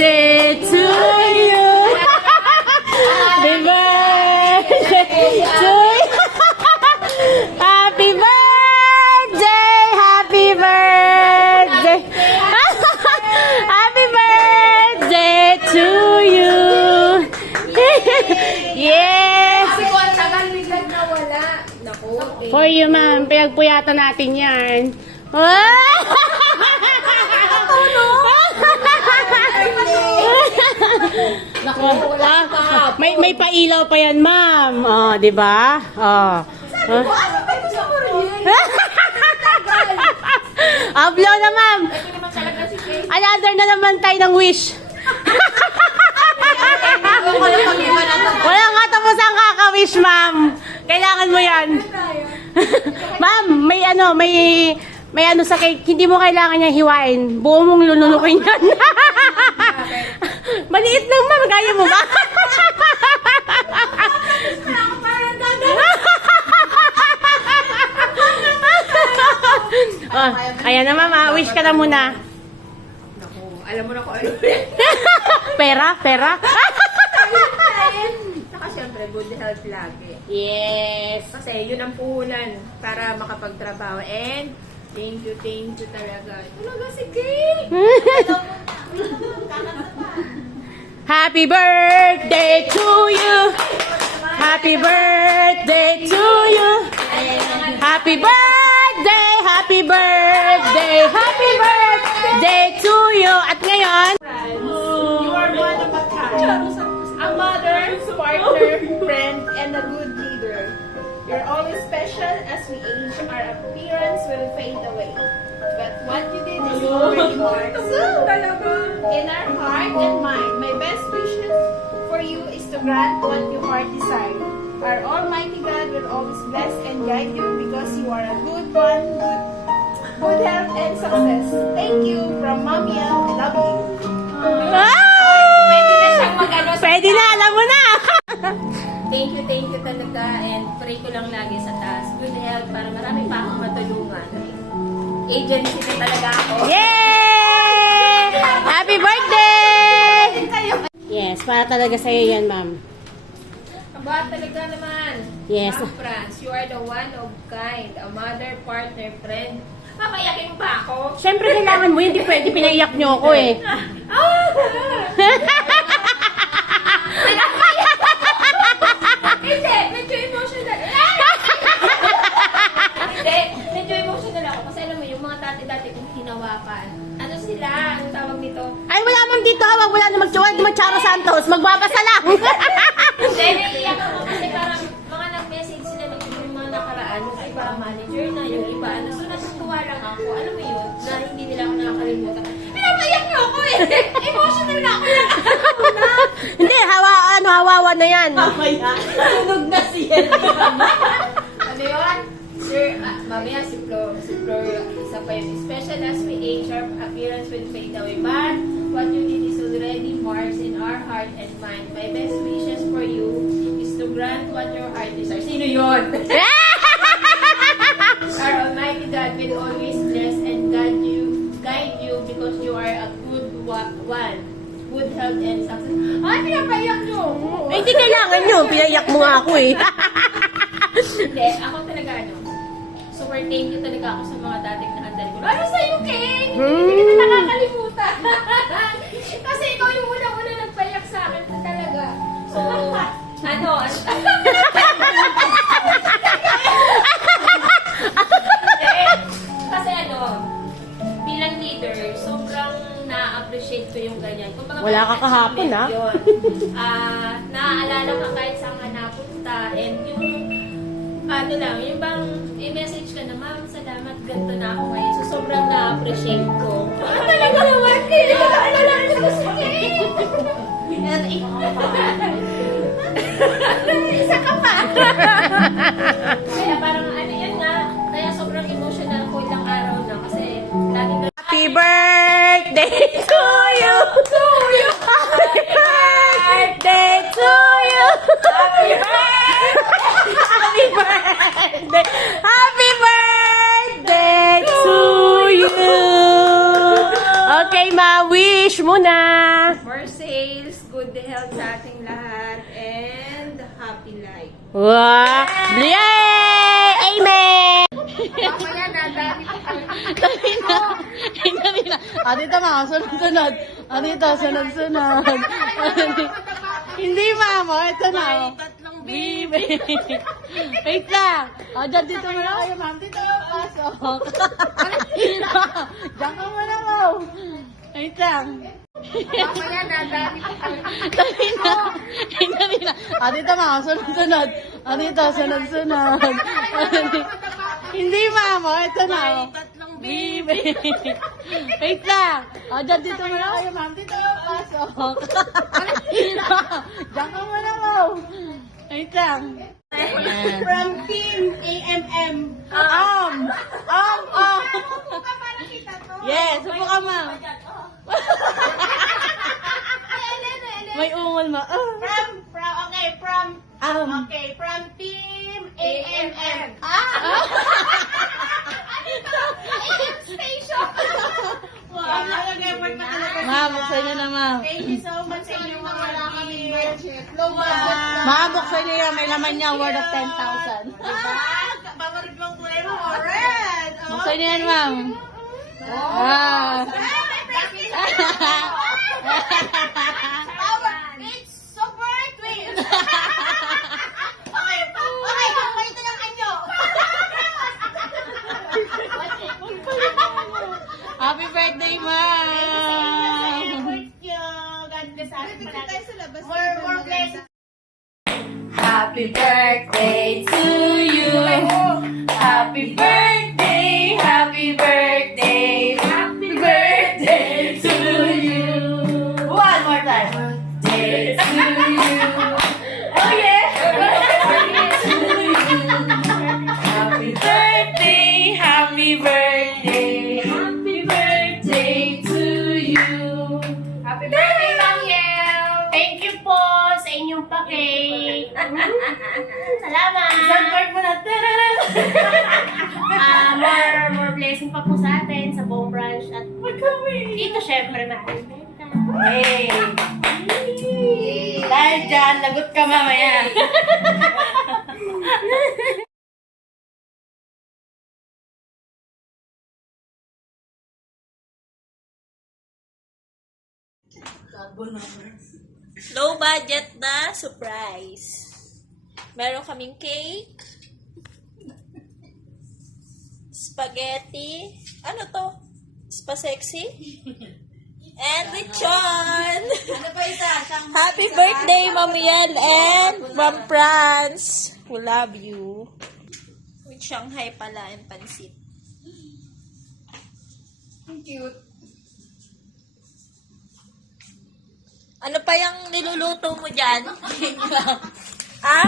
birthday to you. Happy birthday to you. Happy birthday, happy birthday. Happy birthday to you. Yes. Kasi kung ang tagal biglang nawala. Naku. For you, ma'am. Pinagpuyatan natin yan. Naku, wala pa. May pailaw pa yan, ma'am. Oh, 'di ba? Oh. Sabi ko, ano ba gusto mo rin? Ablo na, ma'am. Ito naman talaga si Kay. Another na naman tayo ng wish. Wala nga tapos ang kaka-wish, ma'am. Kailangan mo yan. Ma'am, may ano sa cake, hindi mo kailangan niya hiwain. Buo mong lulunukin yan. Maliit lang, ma'am. Kaya mo ba? Oh, ayan na, ma'am. Wish ka na muna. Naku, alam mo na kung ano. Pera? Saka syempre, good health lagi. Yes. Kasi yun ang puhunan para makapagtrabaho. And thank you talaga. Talaga si Kay. Happy birthday to you. Happy birthday to you. Happy birthday, happy birthday, happy birthday to you. At ngayon, You are one of a kind. A mother, partner, friend, and a good leader. You're always special as we age. Our appearance will fade away. But what you did is already marked in our heart and mind. My best wishes for you is to grant what your heart desires. Our Almighty God will always bless and guide you because you are a good one, good health and success. Thank you from Mommy L. I love you. Pwede na siyang mag-ano sa pwede na, alam mo na. Thank you talaga, and pray ko lang lagi sa taas. Good health para marami pa akong matulungan. Agency na talaga ako. Yay! Happy birthday! Yes, para talaga sa'yo yan, ma'am. Aba, talaga naman. Yes. Ma'am Franz, you are the one of kind. A mother, partner, friend. Mamayakin mo ba ako? Siyempre, kailangan mo, hindi pwede pinaiyak niyo ako eh. Hindi, medyo emotional. Hindi, medyo emotional ako. Kasi alam mo, yung mga dati-dati kong hinawakan. Ano sila? Anong tawag nito? Ay, wala ma'am dito. Wag wala na mag-Charo Santos. Magbabasa lang. Hindi, naiiyak ako kasi parang mga nag-message sila ng mga nakaraan. Yung iba, manager na, yung iba. Ano, so natutuwa lang ako. Alam mo yun, na hindi nila ako nakakalimutan. Pinapaiyak niyo ako eh! Emotional na ako lang! Hindi, hawawa na yan. Sunog na siya. Ano yun? Sir, mamaya si Flor, isa pa yun. Special as we age, our appearance will fade away. But what you did is already marks in our heart and mind. My best wishes for you is to grant what your heart desires. Sino yun? Our Almighty God will always bless and guide you because you are a good one. Good health and success. Ay, pinapaiyak nyo! Eh, hindi kailangan nyo. Pinaiyak mo nga ako eh. Hindi, ako talaga super thank you talaga ako sa mga dating nahandal ko. Ano sa'yo, King? Hindi kita nakakalimutan. Kasi ikaw yung unang-una nagpayak sa akin talaga. So, ano? Kasi bilang leader, sobrang na-appreciate ko yung ganyan. Kumbaga, Wala ka kahapon, ha? yun. Naaalala ka kahit saan ka napunta, and yung yung bang i-message ka na, ma'am, salamat, ganito na ako ngayon. So, sobrang na-appreciate ko. Talaga naman, kaya naalala ko si Kay. Isa ka pa. Kaya parang yan nga, kaya sobrang emotional ko ilang araw na kasi laging Happy birthday to you! To you! Happy birthday to you! Happy birthday! Happy birthday! Happy birthday to you! Okay, ma, wish mo na! good health sa ating lahat, and happy life. Wow! Yay! Amen! Mamaya nadami ko kayo. Dali na. Dali na. Dito ma, sunod-sunod. Dito, sunod-sunod. Hindi ma'am, ito na. Tatlong Bibi. Wait lang. Dyan dito muna kayo ma'am. Dito pasok. Diyan ka muna ma'am. Wait lang. Mamaya nadami ko kayo. Dali na. Dali na. Dito ma'am, sunod-sunod. Dito, sunod-sunod. Hindi ma'am, ito na. Tatlong Bibi. Wait lang. Dyan dito muna kayo ma'am. Dito pasok. Diyan ka muna ma'am. Wait lang. From Team AMM. Para kita to. Yes, upo ka ma'am. May ungol ma. From Team AMM. Station. Wow, nag-effort pa talaga. Ma'am, buksan niyo na ma'am. Thank you so much sa inyong mga kami. Ma'am, buksan niyo yan. May laman niya worth of 10,000. Babarig lang kulay mo, red. Buksan niyo yan ma'am. Ah. It's super twins. Okay, ito yung anyo. Happy birthday ma'am. Thank you. God bless us. More blessings. Happy birthday to you. Happy birthday, happy birthday, happy birthday to you. One more time. Birthday to you. Oh yeah. Birthday to you. Happy birthday, happy birthday, happy birthday to you. Happy birthday, Daniel. Thank you po sa inyong pa-cake. Salamat. Isang card mo na. More blessing pa po sa atin sa buong branch at dito syempre mahal. Hey! Dahil dyan, lagot ka mamaya. Low budget na surprise. Meron kaming cake, spaghetti, ano to? Spa-sexy? And lechon! Ano pa isa? Happy birthday, Mami Yan, and from France. We love you. With Shanghai pala and pansit. Cute. Ano pa yung niluluto mo dyan?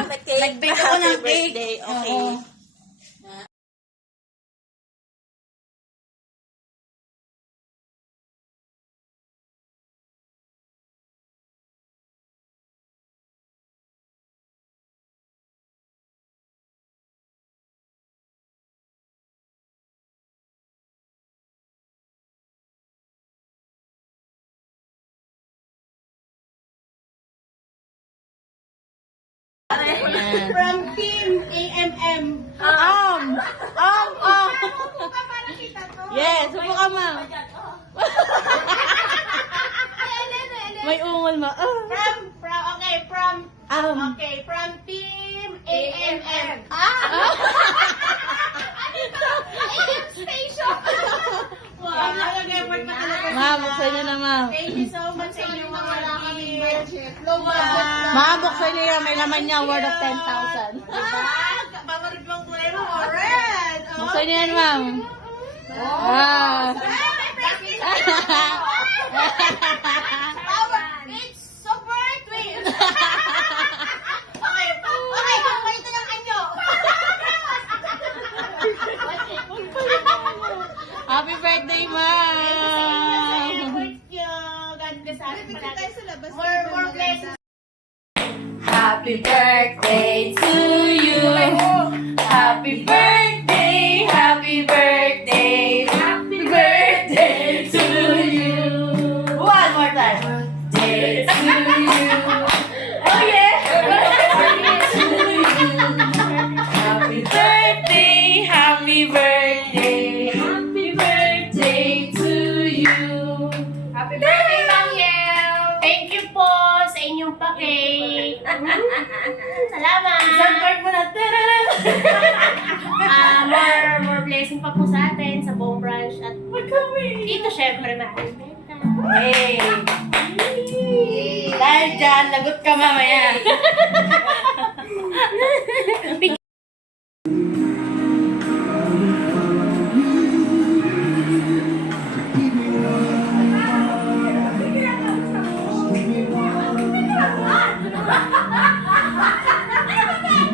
May cake. Nag-bake ako ng Happy cake. birthday. Okay. Oo. From Team AMM. Para kita to. Yes, upo ka ma'am. May ungol ma. From Team AMM. Station. Wow, nag-effort pa talaga. Ma'am, buksan niyo na ma'am. Thank you so much sa inyong mga kami. Ma'am, buksan niyo yan. May laman niya worth of 10,000. Babarig lang kulay mo, red. Buksan niyo yan ma'am. Ah. It's super twins. Okay, ito yung anyo. Happy birthday ma'am. Thank you. God bless us. More blessings. Happy birthday to you. Happy birthday, happy birthday, happy birthday to you. One more time. Birthday to you. Salamat! Isang part mo na. More blessing pa po sa atin, sa buong branch. At dito, syempre, mahal. Hey! Dahil dyan, lagot ka mamaya.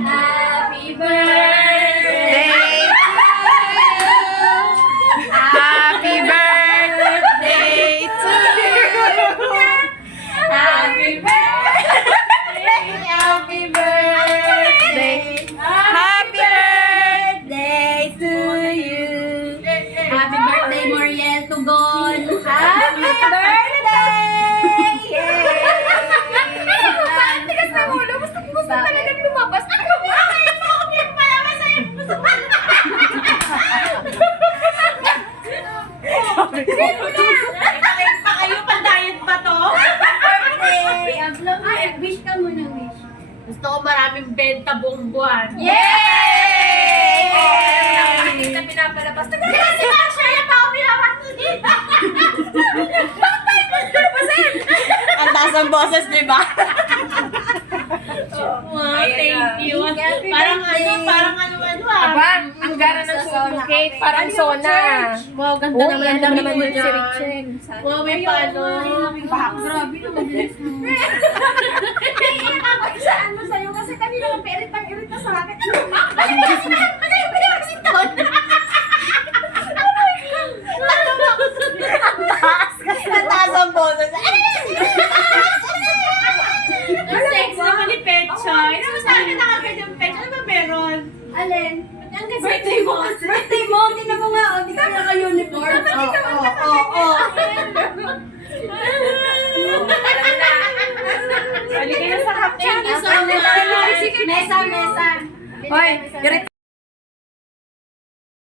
Happy birthday! Happy birthday to you! Happy birthday! Happy birthday! Happy birthday to you! Happy birthday, Moriel Tugon! Happy birthday! Yay! Tigas na ulo, gusto talagang lumabas. Ano ba? Bakit pala sa'yo? Gusto ko Pa kayo, pa-diet ba to? birthday! Ay, wish ka muna, wish. Gusto ko maraming benta buong buwan. Yay! Hindi na pinapalabas. Kasi nga siya yung pa ako pinapasok dito. Ang taas ang boses, di ba? Thank you. Happy Parang birthday. Aba, ang gara ng suitcase. Parang sona. Wow, ganda naman. Ganda naman ni si Richel. Wow, may paano. Grabe naman bilis mo. Nakakaisaan mo sa'yo kasi kanina ka pirit na sa akin. Ano ba? Kasi yung pinakasin doon. Ang taas ang boses. Ang sexy naman ni Pecha. Ano ba sa akin nakapit yung Pecha? Ano ba meron? Alin? Birthday mo kasi. Birthday mo, hindi na mo nga. Hindi ka naka-uniform. Balik kayo sa half. Thank you so much. Mesa. Hoy, irita